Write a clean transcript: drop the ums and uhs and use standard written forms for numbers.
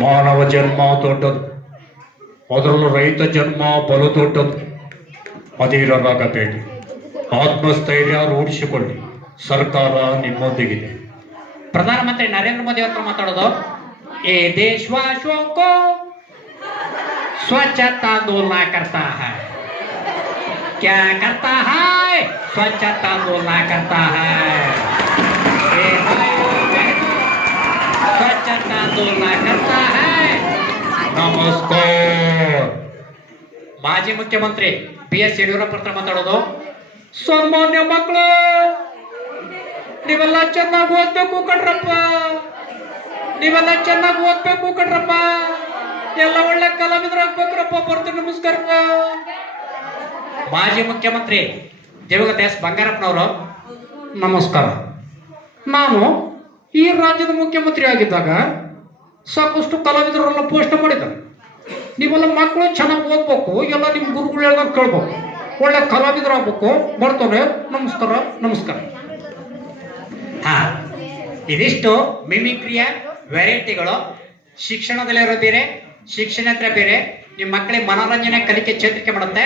ಮಾನವ ಜನ್ಮ ದೊಡ್ಡದು, ಅದರಲ್ಲೂ ರೈತ ಜನ್ಮ ಬಲು ದೊಡ್ಡದು. ಅಧೀರರಾಗಬೇಡಿ, ಆತ್ಮಸ್ಥೈರ್ಯ ರೂಢಿಸಿಕೊಳ್ಳಿ. ಸರ್ಕಾರ ನಿಮ್ಮೊಂದಿಗಿದೆ. ಪ್ರಧಾನಮಂತ್ರಿ ನರೇಂದ್ರ ಮೋದಿ ಹತ್ರ ಮಾತಾಡೋದು. ए देशवासियों को स्वच्छता आंदोलन करता है, क्या करता है? स्वच्छता आंदोलन करता है। स्वच्छता आंदोलन करता है। ನಮಸ್ಕಾರ. ಮಾಜಿ ಮುಖ್ಯಮಂತ್ರಿ BS ಯಡಿಯೂರಪ್ಪ ಹತ್ರ ಮಾತಾಡೋದು. ಸಾಮಾನ್ಯ ಮಕ್ಕಳು, ನೀವೆಲ್ಲ ಚೆನ್ನಾಗಿ ಓದ್ಬೇಕು ಕಣ್ರಪ್ಪ, ನೀವೆಲ್ಲ ಚೆನ್ನಾಗಿ ಓದ್ಬೇಕು ಕಣ್ರಪ್ಪ, ಎಲ್ಲ ಒಳ್ಳೆ ಕಲಾವಿದರಾಗ್ಬೇಕ್ರಪ್ಪ. ಬರ್ತೀನಿ, ನಮಸ್ಕಾರ. ಮಾಜಿ ಮುಖ್ಯಮಂತ್ರಿ ದಿವಂಗತ S ಬಂಗಾರಪ್ಪನವರು, ನಮಸ್ಕಾರ. ನಾನು ಈ ರಾಜ್ಯದ ಮುಖ್ಯಮಂತ್ರಿ ಆಗಿದ್ದಾಗ ಸಾಕಷ್ಟು ಕಲಾವಿದರೆಲ್ಲ ಪೋಸ್ಟ್ ಮಾಡಿದ್ದಾರೆ. ನೀವೆಲ್ಲ ಮಕ್ಕಳು ಚೆನ್ನಾಗಿ ಓದ್ಬೇಕು, ಎಲ್ಲ ನಿಮ್ಮ ಗುರುಗಳು ಹೇಳ್ದಾಗ ಕೇಳ್ಬೇಕು, ಒಳ್ಳೆ ಕಲಾವಿದರಾಗಬೇಕು. ಬರ್ತಾರೆ, ನಮಸ್ಕಾರ ನಮಸ್ಕಾರ. ಹಾ, ಇದಿಷ್ಟು ಮಿಮಿಕ್ರಿಯ ವೆರೈಟಿಗಳು. ಶಿಕ್ಷಣದಲ್ಲಿರೋ ಬೇರೆ, ಶಿಕ್ಷಣೇತರ ಬೇರೆ. ನಿಮ್ಮ ಮಕ್ಕಳಿಗೆ ಮನೋರಂಜನೆ ಕಲಿಕೆ ಚೇತರಿಕೆ ಮಾಡುತ್ತೆ.